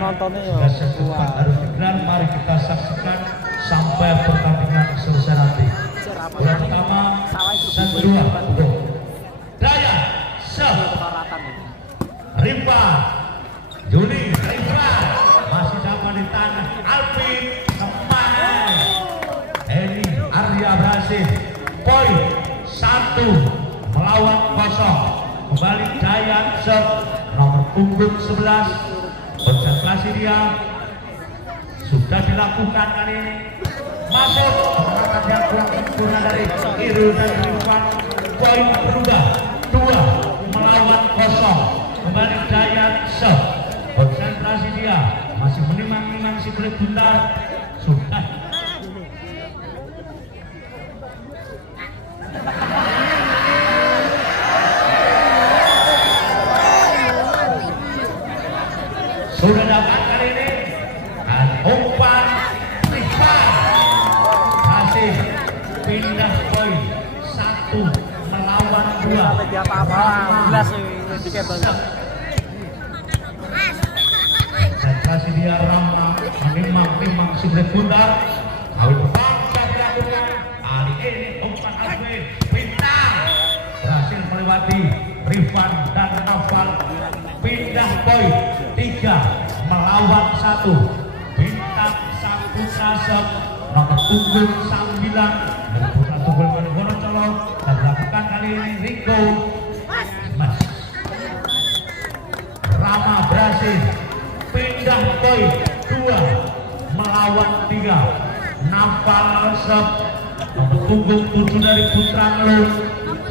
nontonnya ya. Sudah secepat harus digelar, mari kita saksikan sampai pertandingan selesai nanti. Bola pertama, kedua, Daya, Sep, Rifa, Juni, Rifa, masih dapat di tangan Alvin, Kemai, Eni, Arya berhasil, poin 1 melawan 0. Kembali Daya, Sep, nomor punggung 11, konsentrasi dia sudah dilakukan kali ini. Masuk mengangkat yang kurang sempurna dari Irul dan Rifan. Poin berubah 2 melawan 0. Kembali Dayat Sep, konsentrasi dia masih menimang-nimang si kulit buntar. Sudah dapat kali ini umpan Rifan hasil pindah poin 1 melawan 2. Konsentrasi dia ramah menimang-nimang si kulit buntar. Kali pertama dilakukan kali ini umpan Alvin bintang berhasil melewati Rifan dan Naval. Pindah poin 3 melawan 1. Bintang Saputra Sep nomor punggung 9 dari Putra Tunggal Wonocolo dan dilakukan kali ini Riko Mas Rama berhasil pindah poin 2 melawan 3. Naval Sep nomor punggung 7 dari Putra Ngelun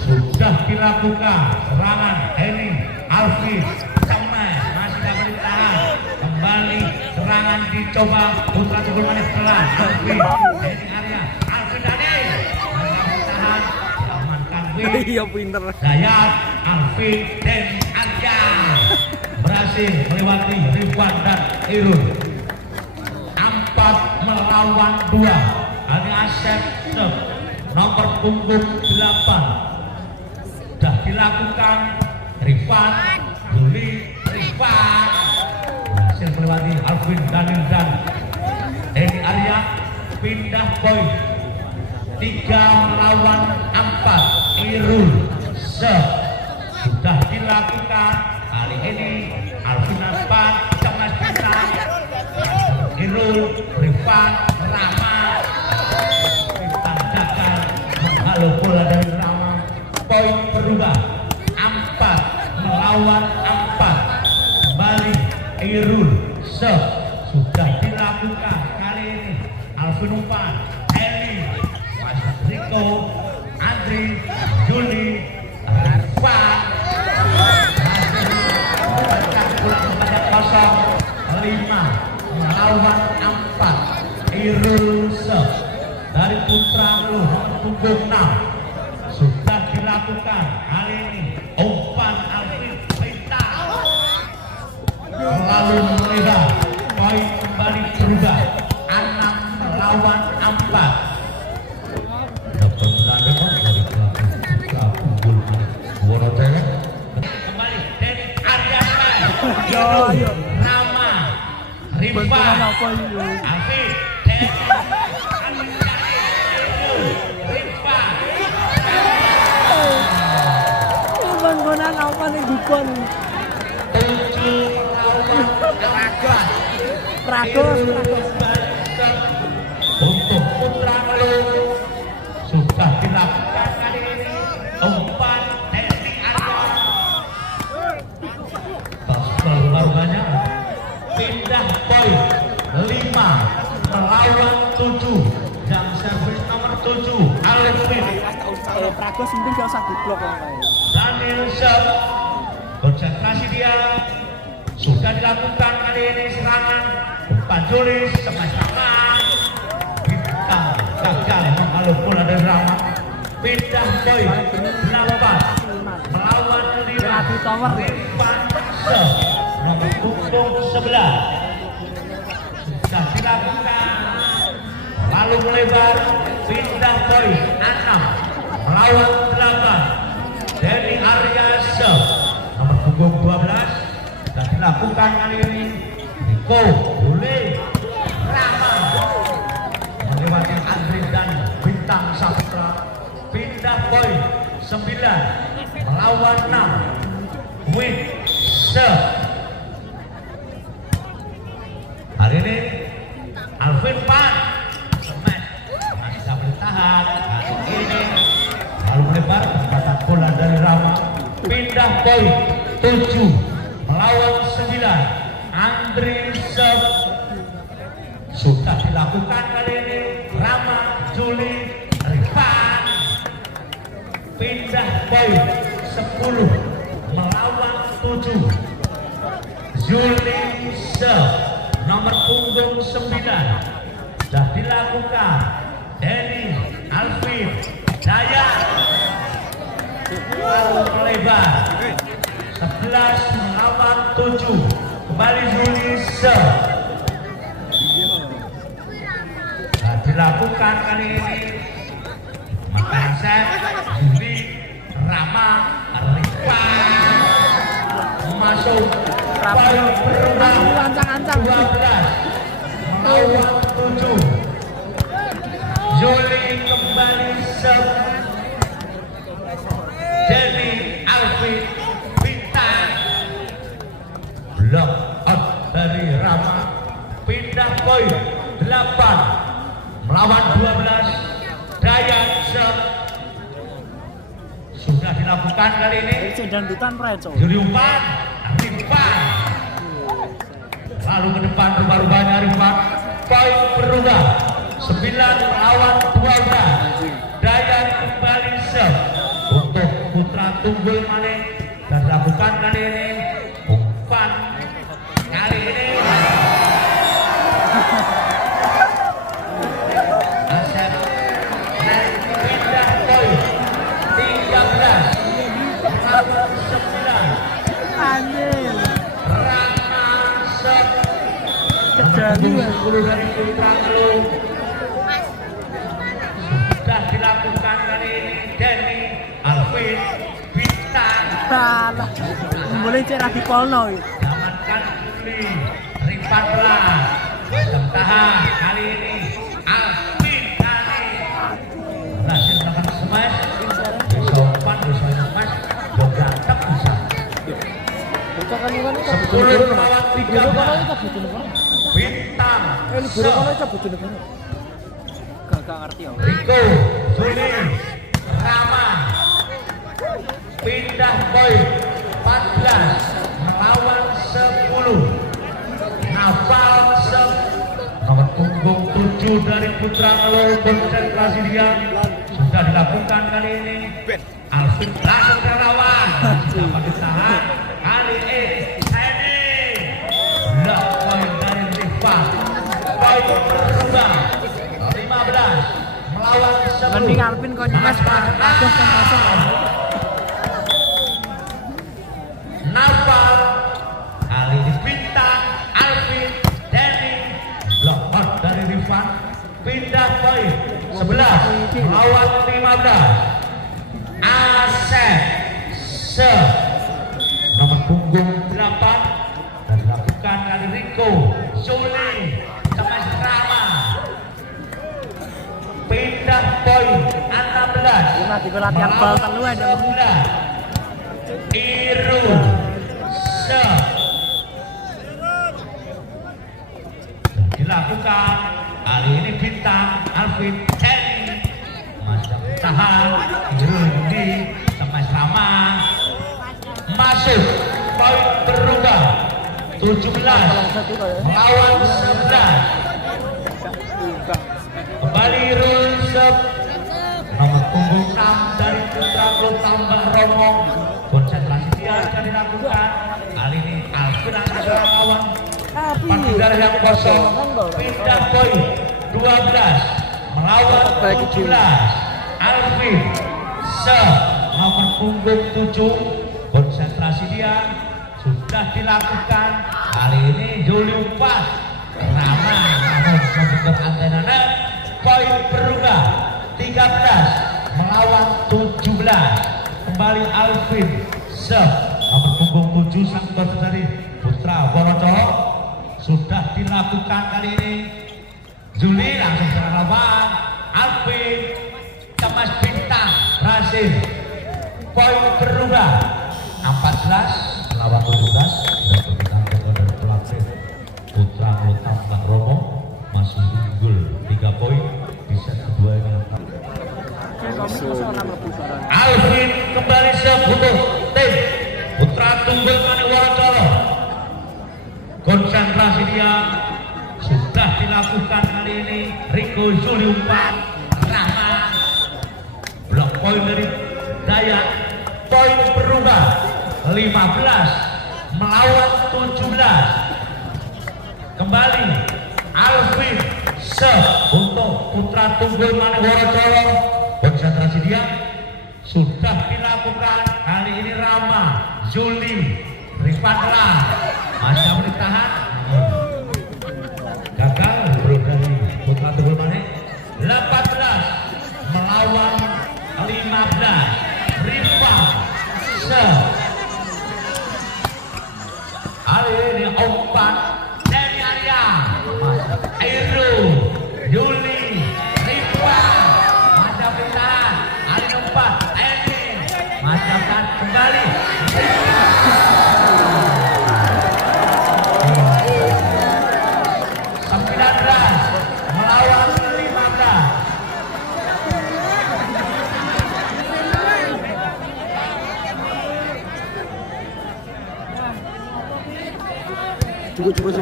sudah dilakukan serangan Henning Alvin masih dapat ditahan. Kembali serangan dicoba Putra Tunggal Manis pelan Alvin Henning Arya Alvin Dani masih ditahan diamankan Iya pinter. Dayat Alvin dan Arya berhasil melewati Rifan dan Irul. 4 melawan 2. Kali Asep Sep nomor punggung 8 sudah dilakukan Rifan Juli Rifan berhasil melewati Alvin Daniel dan Eni Arya. Pindah poin 3 melawan 4. Irul Sep sudah dilakukan kali ini Alvin Aspan cemas bintang Irul Rifan Rama bintang gagal menghalau bola dari Rama. Poin berubah 4 melawan 4. Kembali Irul Sep sudah dilakukan kali ini Alvin umpan Eli masuk Riko Andri Juli Rifan berhasil pulang kepada 5 melawan 4. Irul Sep dari Putra Ngelun nomor punggung 6 sudah dilakukan kali ini umpan Alvin bintang lalu melebar. Poin kembali berubah 6 melawan 4. Kembali dari Arya Rama Rifan Alvin Rifan Bangunan apa nih dukun? 7 Pragos. Untuk Putra Ngelun sudah dilakukan kali ini umpan Desi Arya. Baru-barunya pindah poin 5 melawan 7. Jam servis nomor 7 Alvin Pragos mungkin gak usah diblok lah. Daniel Sep konsentrasi dia sudah dilakukan kali ini serangan umpan Julis sama-sama bintang gagal menghalau bola dari Rama. Pindah poin 8 melawan 5. Rifan Sep nomor punggung 11 sudah dilakukan lalu melebar. Pindah poin 6 melawan 8. Denny Arya Sep nomor punggung 12 sudah dilakukan kali ini Riko Juli Rama melewati Andri dan Bintang Saputra. Pindah poin 9 melawan 6 win hari ini Alvin Pan smash masih bisa bertahan hari ini lalu melebar mendapat bola dari Rama. Pindah poin 7 melawan 9 Andri sudah dilakukan kali ini. Rama Juli Rifan pindah poin 10 melawan 7 Juli nomor punggung 9 sudah dilakukan. Denny Alvin Daya melebar 11 melawan 7 kembali Juli dilakukan kali ini. Makassar Juli Rama Rifan masuk poin berulang 12 melawan 7 Juli kembali Denny Alvin Bintang block out dari Rama. Pindah poin 8 melawan 12 Dayan sudah dilakukan kali ini. Juli umpan Rifan lalu ke depan rubah-rubahnya Rifan. Poin berubah 9 melawan 12 Dayan kembali untuk Putra Tunggul Mane dan dilakukan kali ini. Umpan kali ini pindah poin 13 melawan 9 Rama kejadian dari Putra Ngeluh sudah dilakukan kali ini. Denny Alvin Bintang boleh cek lagi polno dapatkan Juli Rifan tahan kali ini. Alvin kali berhasil melakukan smash bisa umpan bisa smash juga tak bisa 10 melawan 13 Bintang gak ngerti ya. Riko Juli Rama pindah poin 14 melawan 10 Nafal nomor punggung 7 dari Putra Ngeluh. Konsentrasi dia sudah dilakukan kali ini. Alvin langsung ke lawan dapat ditahan kali ini. Blok poin dari Rifan. Poin berubah 15 melawan 10. Mending Alvin kok nyemes bagus kan kosong. Nafal kali ini Bintang Alvin Denny blok out dari Rifan. Pindah poin 11 melawan 15 Asep nomor punggung 8 dan dilakukan kali Riko Juli sama Rama. Pindah poin 16 melawan 11 Iru dilakukan kali ini. Bintang Alvin Denny masih tahan. Iru ini sama Rama masuk. Poin berubah 17 melawan 11 kembali Irul nomor punggung 6 dari Putra Ngeluh tambah Romo. Konsentrasi dia akan dilakukan kali ini. Alvin akan lawan Pantura yang kosong. Pindah poin 12 melawan 17 Alvin nomor punggung 7. Konsentrasi dia sudah dilakukan kali ini. Juli 4 Rama namun membuka antena. Poin berubah 13 melawan 17 kembali Alvin nomor punggung 7 sang dari Putra Wonoco sudah dilakukan kali ini. Juli langsung serang lawan. Alvin Cemas Bintang berhasil. Poin berubah 14 lawan 17. Dan Bintang dari pelatih Putra Kota Mbak Romo masih unggul 3 poin di set kedua ini. Alvin kembali sebutuh tim Putra Tunggul Maneworo. Konsentrasi dia sudah dilakukan kali ini. Riko Zuli umpan Rahman, blok poin dari Dayak. Poin berubah 15 melawan 17. Kembali Alvin untuk Putra Tunggul Maneworo. Konsentrasi dia sudah dilakukan kali ini. Rama, Zuli, Rifandra masih bertahan. Gagal dari Putra Tunggul Mane. 18 melawan 15. Rifa hari ini umpan dari Arya, Airu, Yuli, Rifa masih bertahan. Hari umpan ini masih akan kembali. 19 melawan 15.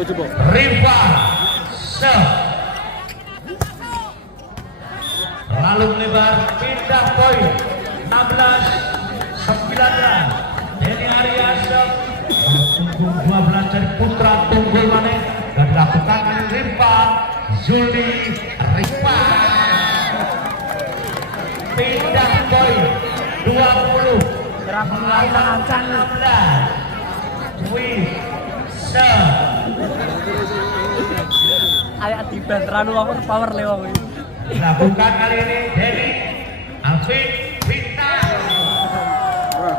Coba. Riva lalu melebar, pindah poin 16-19. Denny Arya punggung 12 dari Putra Tunggul Mane dan dilakukan oleh Riva Zuli. Riva pindah poin 20 melawan 16. Ayat tiba terlalu power lewat. Dilakukan kali ini dari Alvin Bintang.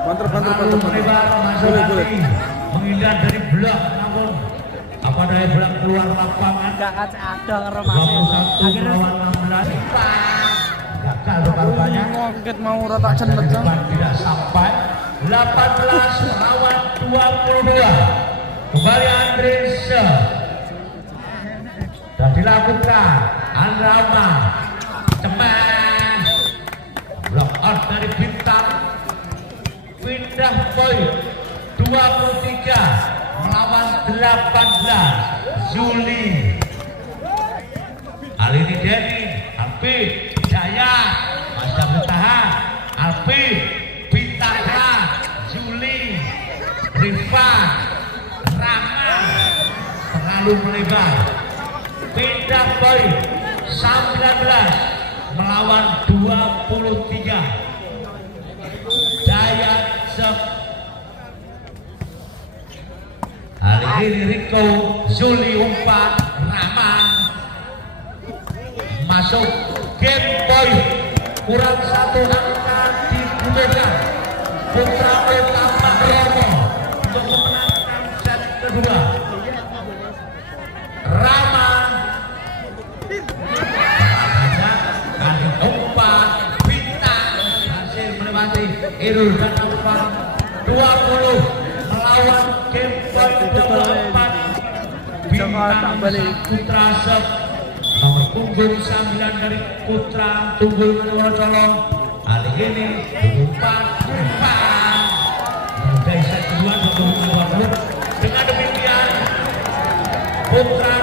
Banter. Melebar masuk lagi, menghindar dari blok, namun apa daya blok keluar lapangan. Gak ada ngeremasi. 21 Akhirnya melawan 16. Gagal rupa-rupanya. Ngongket mau rata cendet. Tidak sampai. 18 lawan 22. Kembali Andres dan dilakukan Andrama Cemas, block out dari Bintang. Pindah poin 23 melawan 18. Zuli kali ini Denny Alvin Jaya masih bertahan. Alvin Bintang, Zuli, Rifan, Rahman terlalu melebar. Pindah poin 19 melawan 23. Jaya Sep. Hari ini Riko Zuli umpan Rahman masuk game poin. Kurang 1 angka dibutuhkan Putra Kota Mbak Romo untuk memenangkan set kedua. Rama kali umpan Bintang hasil melewati Irul dan umpan 20 melawan game point 24. Bintang Putra Sep nomor punggung 9 dari Putra Tunggul Maneworo. Kali ini umpan dari set kedua 2020. Dengan demikian Putra